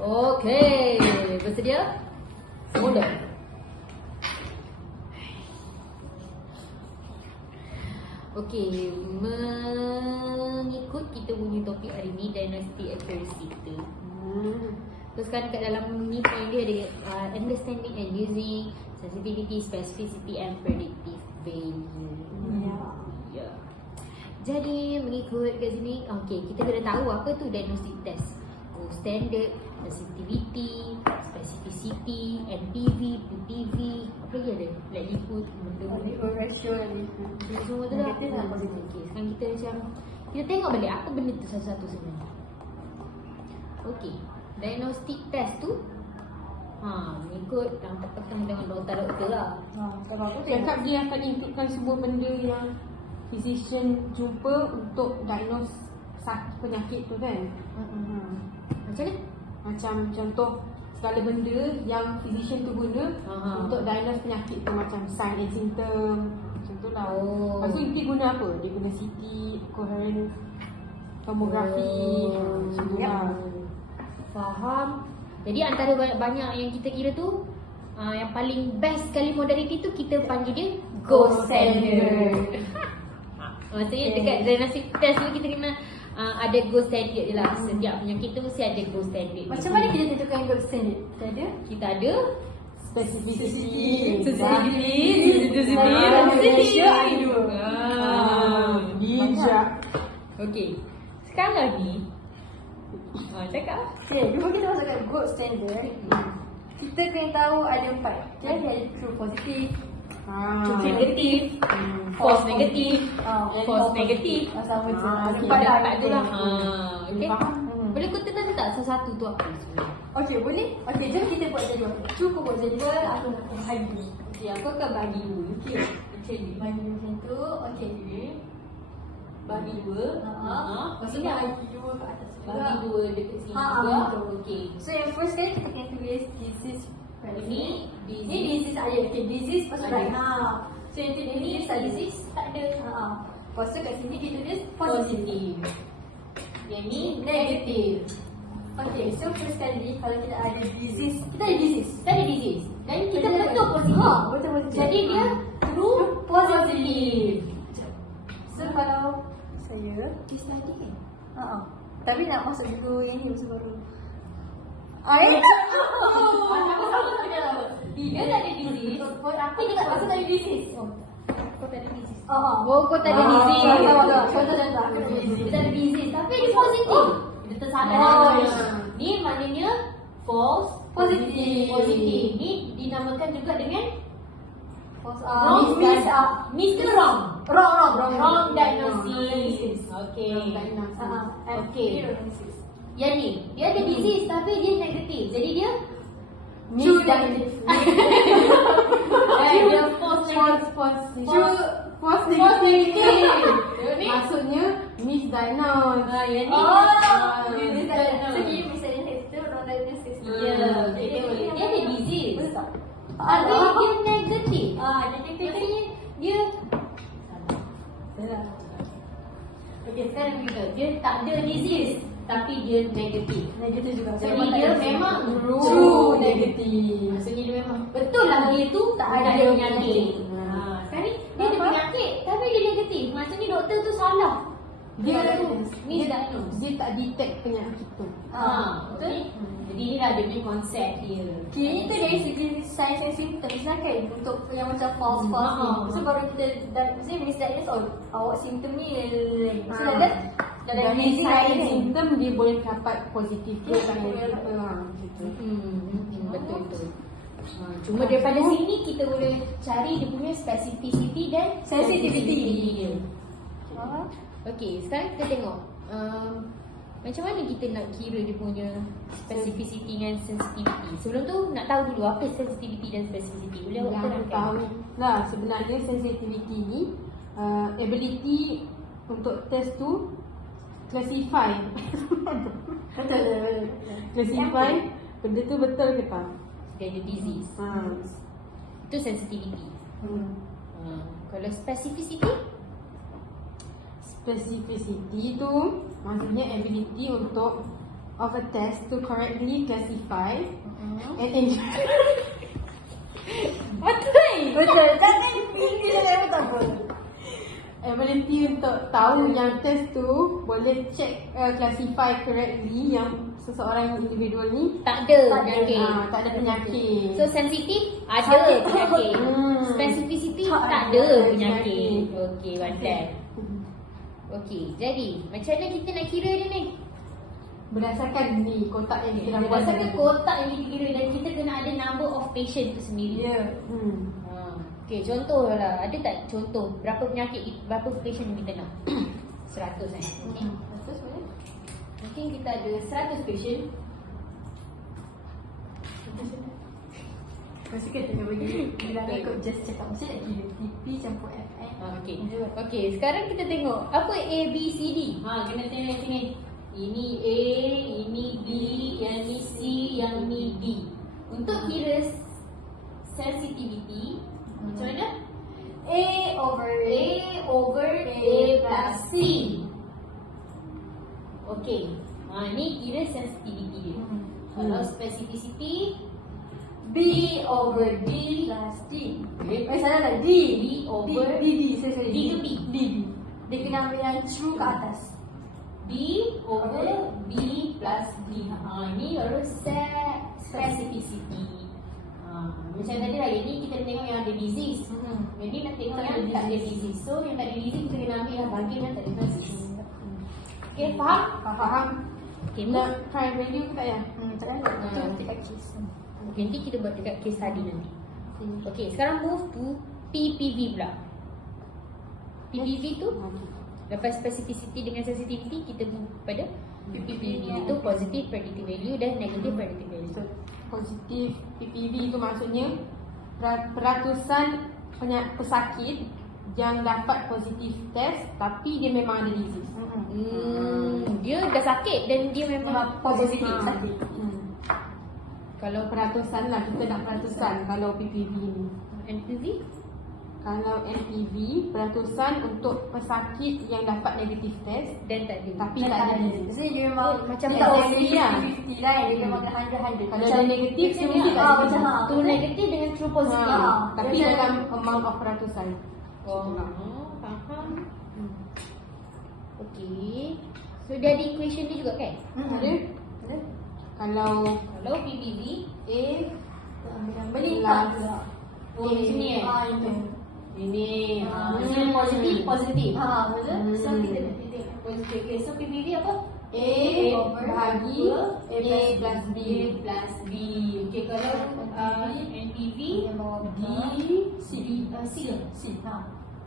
Okey, bersedia? Mula. Okey, mengikut kita punya topik hari ni, diagnostic accuracy kita. Terus kan kat dalam ni point dia ada understanding and using sensitivity, specificity and predictive value. Ya. Jadi mengikut kat sini, okey, kita kena tahu apa tu diagnostic test. Gold standard, sensitivity, specificity, NPV, PPV, apa lagi ada? Likelihood, benda-benda ratio semua tu dah. Okey, sekarang kita macam kita tengok balik apa benda tu satu-satu sebenarnya. Okey, diagnostic test tu mengikut yang petang dengan doktor lah. Kalau aku Cakap dia akan inputkan sebuah benda yang physician jumpa untuk diagnose penyakit tu kan. Macam mana? Macam contoh segala benda yang physician tu guna untuk diagnose penyakit tu, macam sign and symptom. Macam tu lah. Lepas tu inti guna apa? Dia guna CT, coherent tomography. Macam tu lah. Faham. Jadi antara banyak yang kita kira tu, yang paling best sekali modality tu kita panggil dia gold standard. Maksudnya dekat diagnostic test tu kita kena ada gold standard je lah. Setiap penyakit tu mesti ada gold standard. macam mana kita tentukan gold standard? Kita ada Specificity. Bijak. Okey. Sekarang ni cakap lah. Okay, before kita masuk kat gold standard, kita kena tahu ada 4. Jadi ada true positive, True negatif, false negatif, false negatif. sama je. okey. Ada Dapat tu lah. Okey. Faham? Boleh kau tenang tak satu-satu tu apa sebenarnya? Okey, boleh? Okey, jom kita buat jadual. Cukup buat jadual, aku nak bagi. Okey, aku akan bagi dulu. Okey. Macam ni. Bagi macam tu, okey. Bagi dua. Maksudnya bagi dua ke atas juga. Bagi dua dekat sini Ha, juga. betul. Okey. So yang first kali kita kena tulis disease. Ini Ni disease ada. Okey, disease lepas tu Ada. right. So yang tu disease tak disease tak ada. Lepas tu kat sini dia tulis positive. positif. Yang ni Negative. Okay, so first kali kalau kita ada disease, kita ada disease. Kita ada disease. Dan kita Betul. betul positif. Betul positif. Jadi dia true positif. So kalau saya This tadi kan? tapi nak masuk buku yang ni masa baru. Dia tak ada disease. Tapi dia tak masuk dari disease. Kau tak ada disease. Oh, kau tak ada disease. Contoh. Dia tak ada disease. Tapi dia positif. Dia tersalah. Ni maknanya false Positif. Positif. Ni dinamakan juga dengan miss ke wrong? Wrong diagnosis. Okay. Okay. Yang ni, dia ada disease tapi dia negatif. Jadi dia True negative. dia false negative. Ni Maksudnya misdiagnose. yang ni. Ya, dia boleh. Dia ada disease. Tapi dia negatif. Maksudnya dia okay, sekarang kita dia tak ada disease tapi dia negatif. Negatif juga. Jadi dia memang true negative. Maksudnya dia memang betul lah dia tu tak ada penyakit. Sekarang ni dia ada penyakit tapi dia negatif. Maksudnya doktor tu salah. Dia misdiagnose. Dia tak detect penyakit tu. Betul? Jadi dia ada punya konsep dia. Kini tu dari segi signs and symptoms lah kan, untuk yang macam false ni. So baru kita mesti misdiagnose, awak simptom ni. So dah Dari disease sign ni. symptom dia boleh dapat positif ke Ya, sign betul. gitu. Gitu. Betul. Cuma daripada sini kita boleh cari dia punya specificity dan Sensitivity dia. Okey, sekarang kita tengok macam mana kita nak kira dia punya specificity dengan sensitivity. Sebelum tu nak tahu dulu apa sensitivity dan specificity. Boleh awak Yang terangkan? tahu lah sebenarnya sensitivity ni ability untuk test tu classify classify benda tu betul ke tak. Dia ada disease. Itu sensitivity. Kalau specificity Specificity tu maksudnya ability untuk of a test to correctly classify and Betul. Kan ini saya tak apa. ability untuk tahu yang test tu boleh check classify correctly yang seseorang individual ni Tak ada penyakit. tak ada penyakit. So sensitif ada penyakit. Specificity tak ada penyakit. Okey, pandai. Okey, jadi macam mana kita nak kira dia ni? Berdasarkan ni kotak yang kita buat Berdasarkan tadi. kotak yang kita kira dan kita kena ada number of patient tu sendiri. Ya. Okey, contoh lah. Ada tak contoh berapa penyakit, berapa patient yang kita nak? 100 kan? Okey. Terus boleh? Mungkin kita ada 100 patient. Mesti kita nak bagi bilang ikut just cakap. Mesti nak kira TP campur FN. Okey. Okey, sekarang kita tengok apa A, B, C, D. Kena tengok sini. Ini A, ini B, yang ini C, yang ini D. Untuk kira sensitivity, macam mana? A over A plus C. Okey. Ni kira sensitivity dia. Kalau specificity, B over B plus D. Okay. Salah tak? D. D over D. Sorry. D ke B? D. Dia kena ambil yang true ke atas. B over B plus B. Ini baru specificity. Macam tadi lah, yang ni kita tengok yang ada disease. Yang ni nak tengok yang tak ada disease. So yang tak ada disease kita kena ambil yang bahagian yang tak ada disease. Okay, faham? Faham? Okay, Nak try value ke tak ya? Tak ada. Itu dekat case. okay, nanti kita buat dekat case study nanti. Okay, sekarang move to PPV pula. PPV tu lepas specificity dengan sensitivity, kita move pada PPV. Itu positive predictive value dan negative predictive value. So, positif PPV itu maksudnya peratusan pesakit yang dapat positif test tapi dia memang ada disease. Dia dah sakit dan dia memang positif. sakit. Kalau peratusan lah, kita nak peratusan kalau PPV ni. NPV? Kalau NPV, peratusan untuk pesakit yang dapat negatif test Dan tak ada. tapi tak ada disease. Maksudnya dia memang Macam dia tak boleh SSD lah. 50-50 lah. Dia memang kena 100-100. Kalau dia negatif, dia mesti tak ada macam disease. True negatif dengan true positif. Tapi Macam- dalam amount of peratusan. Faham. Okay. So dia ada equation dia juga kan? Ada? Kalau Kalau PPV A Meningkat pula. Oh macam ni eh? Itu. Ini macam positif, positif. Betul? So kita nak tengok. Positif. Okay, so PPV apa? A bahagi A plus B. A plus B. Okay, kalau NPV D C ke? C.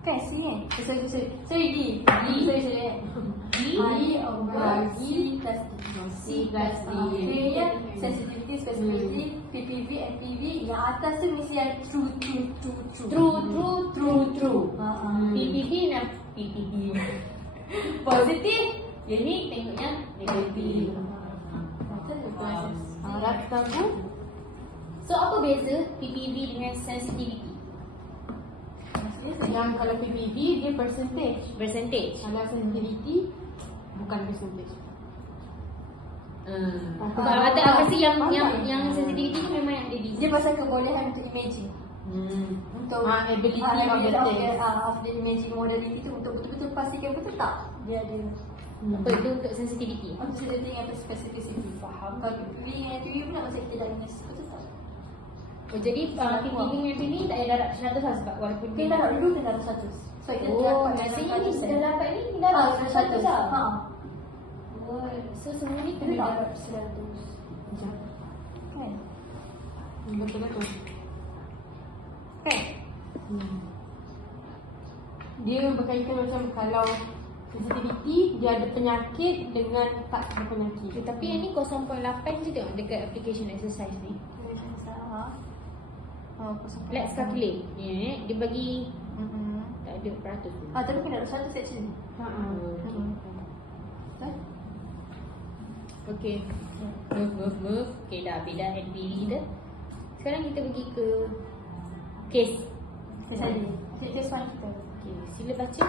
Kan C kan? Sorry D. Sorry. D over C plus D. C plus D. Dia yang sensitivity, specificity, PPV, NPV. Yang atas tu mesti yang true. True. PPV dan PPV. Positif. Yang ni tengok yang negatif. Harap tahu. So apa beza PPV dengan sensitivity? Yang kalau PPV dia percentage. Percentage. Kalau sensitivity bukan percentage. Atau apa sih yang sensitivity tu memang yang ada di Dia pasal kebolehan untuk imaging. Untuk Ability of the test. of the imaging modality tu untuk betul-betul pastikan betul tak dia ada apa itu untuk sensitivity. untuk dia dengan specificity. Faham? Kalau PPV dengan NPV pula macam kita diagnose betul tak? Jadi PPV dengan PPV tak payah darab 100 lah sebab walaupun Kita dapat dulu kita dapat 100. So kita dapat maksudnya ni dah dapat ni kita dapat darab 100 lah. So semua ni Kita kena dapat darab 100. Kan? Betul. Kan? Dia berkaitan macam kalau sensitivity dia ada penyakit dengan tak ada penyakit. Tapi yang ni 0.8 je tengok dekat application exercise ni. Let's calculate. Dia bagi tak ada peratus pun. Tapi kena dapat 100 actually. Okay. Move. Okay, dah habis dah NPV kita. Sekarang kita pergi ke case. Case one kita. Okay, sila baca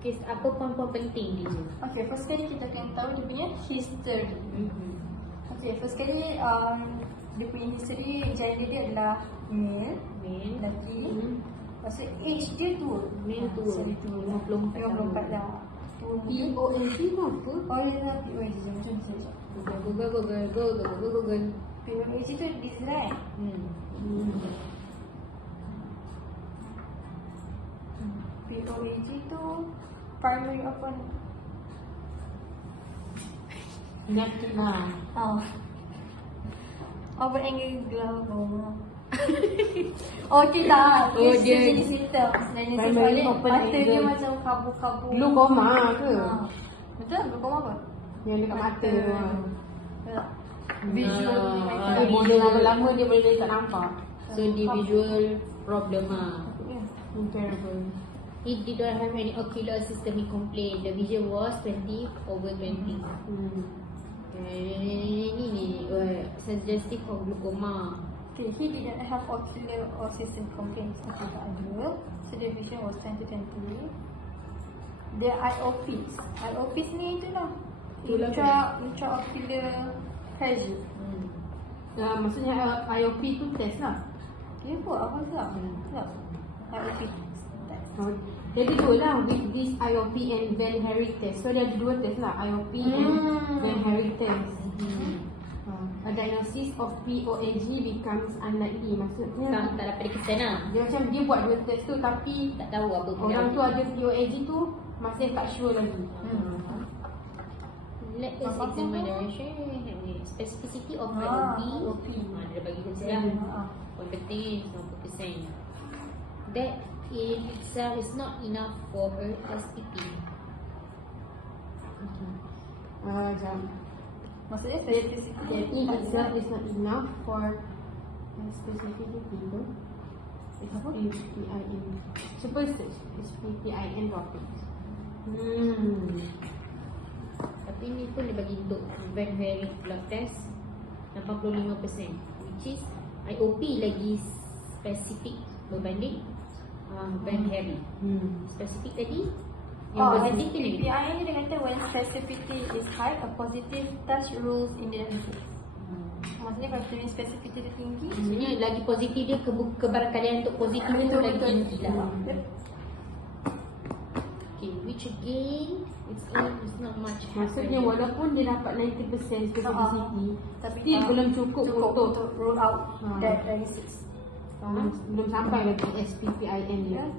case apa poin-poin penting dia je. Okay, first kali kita akan tahu dia punya history. Okay, first kali dia punya history gender dia adalah male, lelaki. Lepas tu age dia tua. Male tua. Sorry, tua. 54 dah. Tua muda. PONG tu apa? Oh ya lah, PONG macam tu saja. Google. PONG tu design. PONG tu primary apa? Penyakit lah. Apa angle glaucoma? Okey tak. Oh, dia jadi simptom. primary open mata dia angle. macam kabur-kabur. Glaukoma ke? Betul? Glaukoma apa? Yang dekat mata tu lah. Tak. Visual Dia boleh lama-lama dia boleh tak nampak. So the visual problem Terrible. He did not have any ocular systemic complaint. The vision was 20/20. Ini suggestive for glaucoma. Okay, he did not have ocular or system complaints. Okay, tak ada. So the vision was 20/20. Dia IOPs. IOPs ni itulah. Intraocular pressure. Maksudnya IOP tu test lah. Dia apa? Apa tak? Tak. IOP test. Jadi tu lah with this IOP and Van Herrick test. So dia ada dua test lah, IOP and Van Herrick test. A diagnosis of PONG becomes unlikely. Maksudnya Tak dapat dikesan lah. dia macam dia buat dua test tu tapi Tak tahu apa benda. orang tu ada PONG tu masih tak sure lagi. Let us examine the ratio specificity of IOP. Dia bagi kerja lah. Poin penting 90%. That in itself is not enough for her SPP. Macam Maksudnya specificity that in itself is not enough for specificity tu. SPPIN. Super search SPPIN topics. Tapi ni pun dia bagi untuk Van Herrick blood test 85%, which is IOP lagi spesifik berbanding Van Herrick. Spesifik tadi yang positif tu negatif. PPI ni dia kata when specificity is high, a positive test rules in the case. Maksudnya kalau kita punya specificity dia tinggi, Maksudnya lagi positif dia kebarangkalian untuk positif tu lagi tinggi lah. Okay, which again it's not much. Maksudnya walaupun dia dapat 90% specificity, tapi still belum cukup untuk rule out that diagnosis. belum sampai lagi SPPIN dia.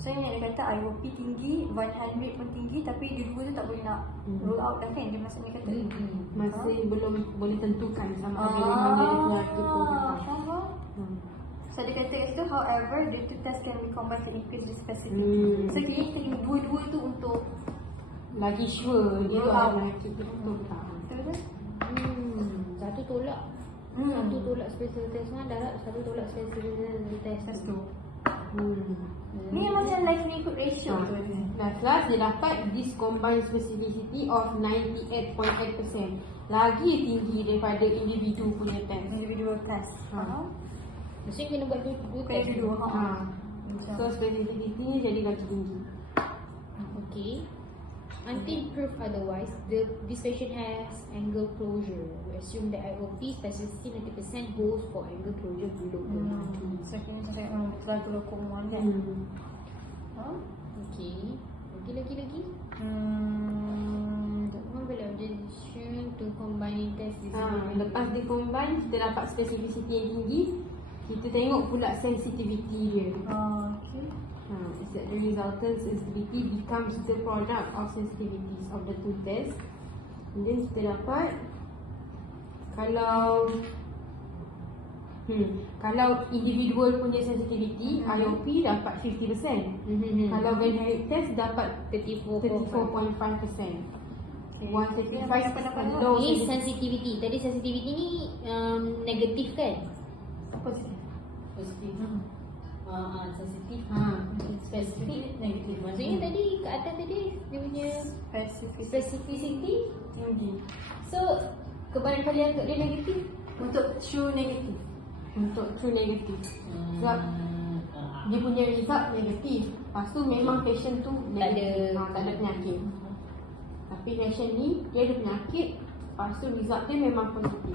So yang dia kata IOP tinggi, Van Herrick pun tinggi, tapi dia dua tu tak boleh nak rule out dah kan. Dia maksudnya kata Masih belum boleh tentukan sama ada memang dia penyakit tu atau tak. So dia kata kat situ, however, the two tests can be combined to increase the specificity. So kita kena dua-dua tu untuk lagi sure dia tu ada penyakit tu tak. betul ke? Satu tolak. Satu tolak special test mandar, satu tolak special test tu. Ni macam likelihood ratio tu. Nah, kelas dia dapat this combined specificity of 98.8%. Lagi tinggi daripada individu punya test. Individual test. Maksudnya kena buat dua Kena test. dua. So specificity ni jadi lagi tinggi. Okay. Until proof otherwise, this patient has angle closure. We assume that IOP specificity 90% goes for angle closure below the So kita macam cakap betul glaucoma kan. Okay. Lagi. Objection to combining test Lepas dia combine, kita dapat specificity yang tinggi. Kita tengok pula sensitivity dia. Okay. Is that the resultant sensitivity becomes the product of sensitivities of the two tests. And then kita dapat kalau individual punya sensitivity, IOP dapat 50%. Kalau Van Herrick test dapat 34.5%. 135 low Ini sensitivity. Tadi sensitivity ni negatif kan? Positif. Positif. Sensitif. Spesifik negatif. Maksudnya tadi kat atas tadi dia punya specificity tinggi. So kebarangkalian untuk dia negatif. Untuk true negatif. untuk true negatif. Sebab dia punya result negatif. Lepas tu memang patient tu Tak ada. tak ada penyakit. Tapi patient ni dia ada penyakit, Lepas tu result dia memang positif.